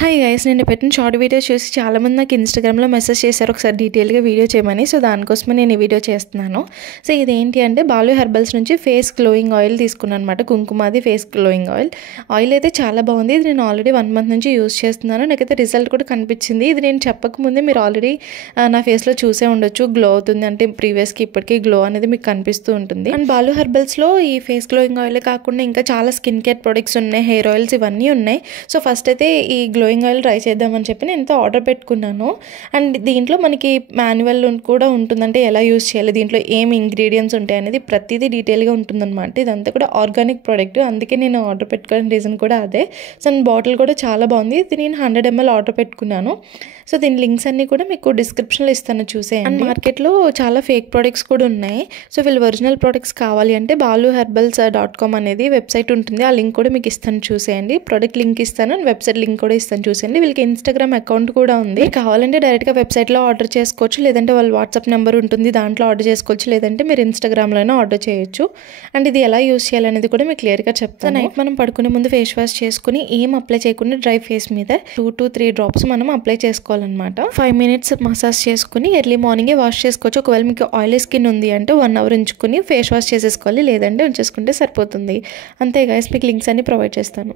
Hi guys, నేను పెట్టిన short video చూసి చాలామంది నాకు ఇన్స్టాగ్రామ్లో మెసేజ్ చేశారు ఒకసారి డీటెయిల్గా వీడియో చేయమని. సో దానికోసమే నేను ఈ వీడియో చేస్తున్నాను. సో ఇదేంటి అంటే బాలు హెర్బల్స్ నుంచి ఫేస్ గ్లోయింగ్ ఆయిల్ తీసుకున్నాను అనమాట. కుంకుమాది ఫేస్ గ్లోయింగ్ ఆయిల్ అయితే చాలా బాగుంది. ఇది నేను ఆల్రెడీ 1 month నుంచి యూస్ చేస్తున్నాను. నాకైతే రిజల్ట్ కూడా కనిపించింది. ఇది నేను చెప్పకముందే మీరు ఆల్రెడీ నా ఫేస్లో చూసే ఉండొచ్చు. గ్లో అవుతుంది అంటే ప్రీవియస్కి ఇప్పటికీ గ్లో అనేది మీకు కనిపిస్తూ ఉంటుంది. అండ్ బాలు హెర్బల్స్లో ఈ ఫేస్ గ్లోయింగ్ ఆయిల్ కాకుండా ఇంకా చాలా స్కిన్ కేర్ ప్రొడక్ట్స్ ఉన్నాయి, హెయిర్ ఆయిల్స్ ఇవన్నీ ఉన్నాయి. సో ఫస్ట్ అయితే ఈ గ్లోయింగ్ ఆయిల్ ట్రై చేద్దామని చెప్పి నేను ఇంత ఆర్డర్ పెట్టుకున్నాను. అండ్ దీంట్లో మనకి మాన్యువల్ కూడా ఉంటుందంటే ఎలా యూజ్ చేయాలి, దీంట్లో ఏం ఇంగ్రీడియంట్స్ ఉంటాయి అనేది ప్రతిదీ డీటెయిల్గా ఉంటుందన్నమాట. ఇదంతా కూడా ఆర్గానిక్ ప్రోడక్ట్, అందుకే నేను ఆర్డర్ పెట్టుకోవడానికి రీజన్ కూడా అదే. సో బాటిల్ కూడా చాలా బాగుంది. ఇది నేను 100 ml ఆర్డర్ పెట్టుకున్నాను. సో దీని లింక్స్ అన్నీ కూడా మీకు డిస్క్రిప్షన్లో ఇస్తాను, చూసేయండి. అండ్ మార్కెట్లో చాలా ఫేక్ ప్రోడక్ట్స్ కూడా ఉన్నాయి. సో వీళ్ళు ఒరిజినల్ ప్రోడక్ట్స్ కావాలి అంటే baluherbals.com అనేది వెబ్సైట్ ఉంటుంది. ఆ లింక్ కూడా మీకు ఇస్తాను, చూసేయండి. ప్రోడక్ట్ లింక్ ఇస్తాను అండ్ వెబ్సైట్ లింక్ కూడా ఇస్తాను, చూసేయండి. వీళ్ళకి ఇన్స్టాగ్రామ్ అకౌంట్ కూడా ఉంది. కావాలంటే డైరెక్ట్గా వెబ్సైట్లో ఆర్డర్ చేసుకోవచ్చు, లేదంటే వాళ్ళ వాట్సాప్ నెంబర్ ఉంటుంది, దాంట్లో ఆర్డర్ చేసుకోవచ్చు, లేదంటే మీరు ఇన్స్టాగ్రామ్లోనే ఆర్డర్ చేయొచ్చు. అండ్ ఇది ఎలా యూస్ చేయాలనేది కూడా మీకు క్లియర్గా చెప్తాను. నైట్ మనం పడుకునే ముందు ఫేస్ వాష్ చేసుకుని ఏం అప్లై చేయకుండా డ్రై ఫేస్ మీద 2 to 3 drops మనం అప్లై చేసుకోవాలన్నమాట. 5 minutes మసాజ్ చేసుకుని ఎర్లీ మార్నింగే వాష్ చేసుకోవచ్చు. ఒకవేళ మీకు ఆయిలీ స్కిన్ ఉంది అంటే 1 hour ఉంచుకుని ఫేస్ వాష్ చేసేసుకోవాలి, లేదంటే ఉంచేసుకుంటే సరిపోతుంది. అంతే గైస్, మీకు లింక్స్ అన్ని ప్రొవైడ్ చేస్తాను.